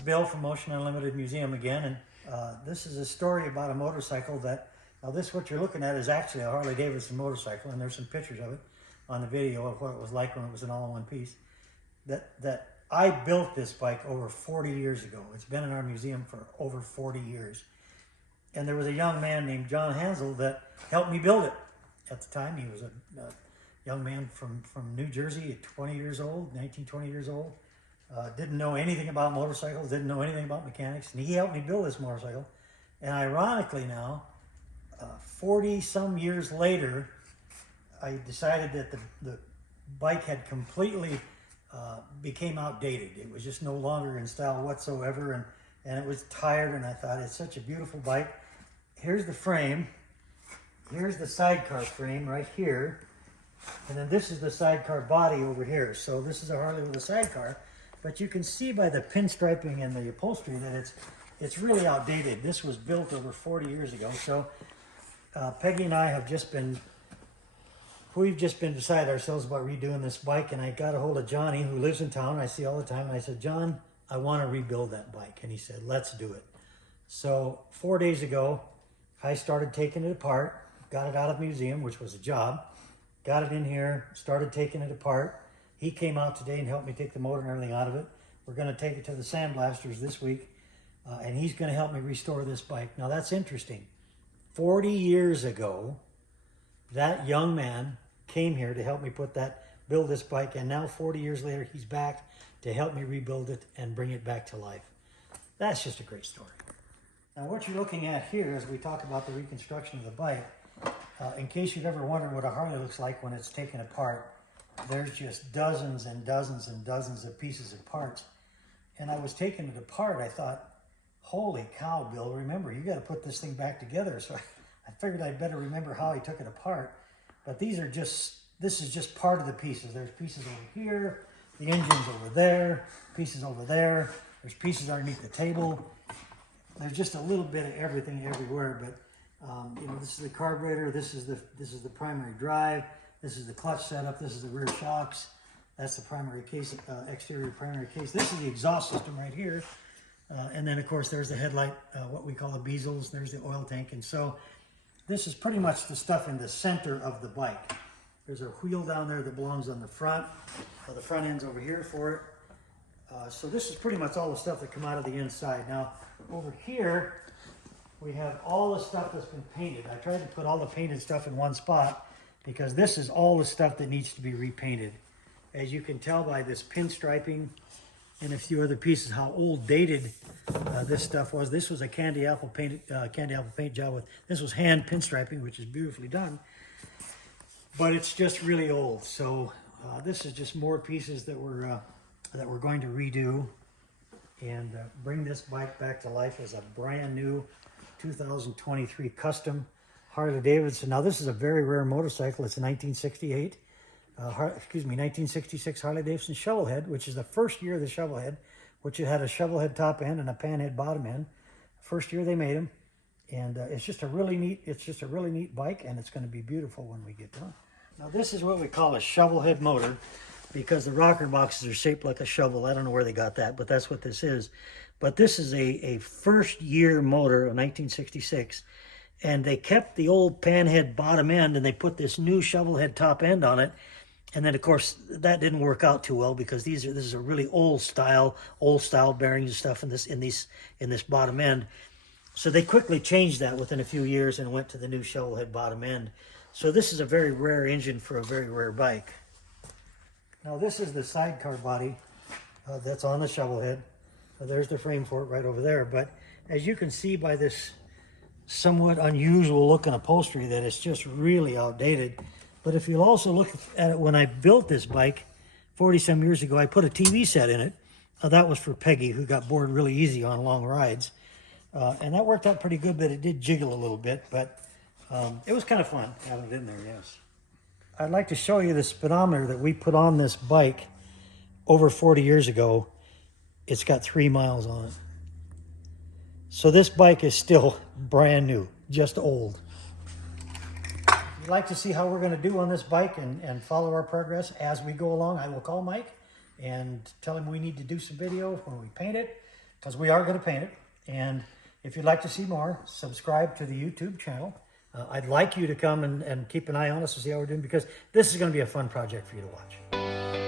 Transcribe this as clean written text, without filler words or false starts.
Bill from Motion Unlimited Museum again, and this is a story about a motorcycle that, now this what you're looking at is actually a Harley Davidson motorcycle, and there's some pictures of it on the video of what it was like when it was an all-in-one piece. That I built this bike over 40 years ago. It's been in our museum for over 40 years. And there was a young man named John Hansel that helped me build it. At the time, he was a young man from New Jersey, 20 years old, 19, 20 years old. Didn't know anything about motorcycles, didn't know anything about mechanics, and he helped me build this motorcycle. And ironically now, 40 some years later, I decided that the bike had completely became outdated. It was just no longer in style whatsoever, and it was tired, and I thought, it's such a beautiful bike. Here's the frame. Here's the sidecar frame right here. And then this is the sidecar body over here. So this is a Harley with a sidecar. But you can see by the pinstriping and the upholstery that it's really outdated. This was built over 40 years ago. So Peggy and I have we've just been beside ourselves about redoing this bike. And I got a hold of Johnny, who lives in town. I see all the time. And I said, John, I want to rebuild that bike. And he said, let's do it. So 4 days ago, I started taking it apart. Got it out of the museum, which was a job. Got it in here, started taking it apart. He came out today and helped me take the motor and everything out of it. We're going to take it to the sandblasters this week, and he's going to help me restore this bike. Now that's interesting. 40 years ago, that young man came here to help me build this bike, and now 40 years later, he's back to help me rebuild it and bring it back to life. That's just a great story. Now what you're looking at here as we talk about the reconstruction of the bike, in case you've ever wondered what a Harley looks like when it's taken apart, there's just dozens and dozens and dozens of pieces and parts. And I was taking it apart, I thought, holy cow, Bill, remember, you got to put this thing back together. So I figured I'd better remember how he took it apart. But this is just part of the pieces. There's pieces over here, the engine's over there, pieces over there, there's pieces underneath the table. There's just a little bit of everything everywhere, but you know, this is the carburetor, this is the primary drive, this is the clutch setup, this is the rear shocks, that's the primary case, exterior primary case. This is the exhaust system right here, and then of course there's the headlight, what we call the bezels, there's the oil tank, and so this is pretty much the stuff in the center of the bike. There's a wheel down there that belongs on the front, the front end's over here for it. So this is pretty much all the stuff that come out of the inside. Now over here, we have all the stuff that's been painted. I tried to put all the painted stuff in one spot because this is all the stuff that needs to be repainted. As you can tell by this pinstriping and a few other pieces, how old dated this stuff was. This was a candy apple paint job this was hand pinstriping, which is beautifully done, but it's just really old. So this is just more pieces that we're going to redo and bring this bike back to life as a brand new 2023 custom Harley Davidson. Now this is a very rare motorcycle. It's a 1966 Harley Davidson Shovelhead, which is the first year of the Shovelhead, which it had a Shovelhead top end and a panhead bottom end. First year they made them, and it's just a really neat bike, and it's going to be beautiful when we get done. Now this is what we call a Shovelhead motor, because the rocker boxes are shaped like a shovel. I don't know where they got that, but that's what this is. But this is a first year motor of 1966, and they kept the old panhead bottom end and they put this new Shovelhead top end on it. And then of course that didn't work out too well because this is a really old style bearings and stuff in this bottom end. So they quickly changed that within a few years and went to the new Shovelhead bottom end. So this is a very rare engine for a very rare bike. Now this is the sidecar body that's on the Shovelhead. There's the frame for it right over there. But as you can see by this somewhat unusual looking upholstery that it's just really outdated. But if you'll also look at it, when I built this bike 40 some years ago, I put a TV set in it. That was for Peggy, who got bored really easy on long rides. And that worked out pretty good, but it did jiggle a little bit. But it was kind of fun having it in there, yes. I'd like to show you the speedometer that we put on this bike over 40 years ago. It's got 3 miles on it. So this bike is still brand new, just old. If you'd like to see how we're going to do on this bike and follow our progress as we go along, I will call Mike and tell him we need to do some video when we paint it. because we are going to paint it. And if you'd like to see more, subscribe to the YouTube channel. I'd like you to come and keep an eye on us to see how we're doing, because this is going to be a fun project for you to watch.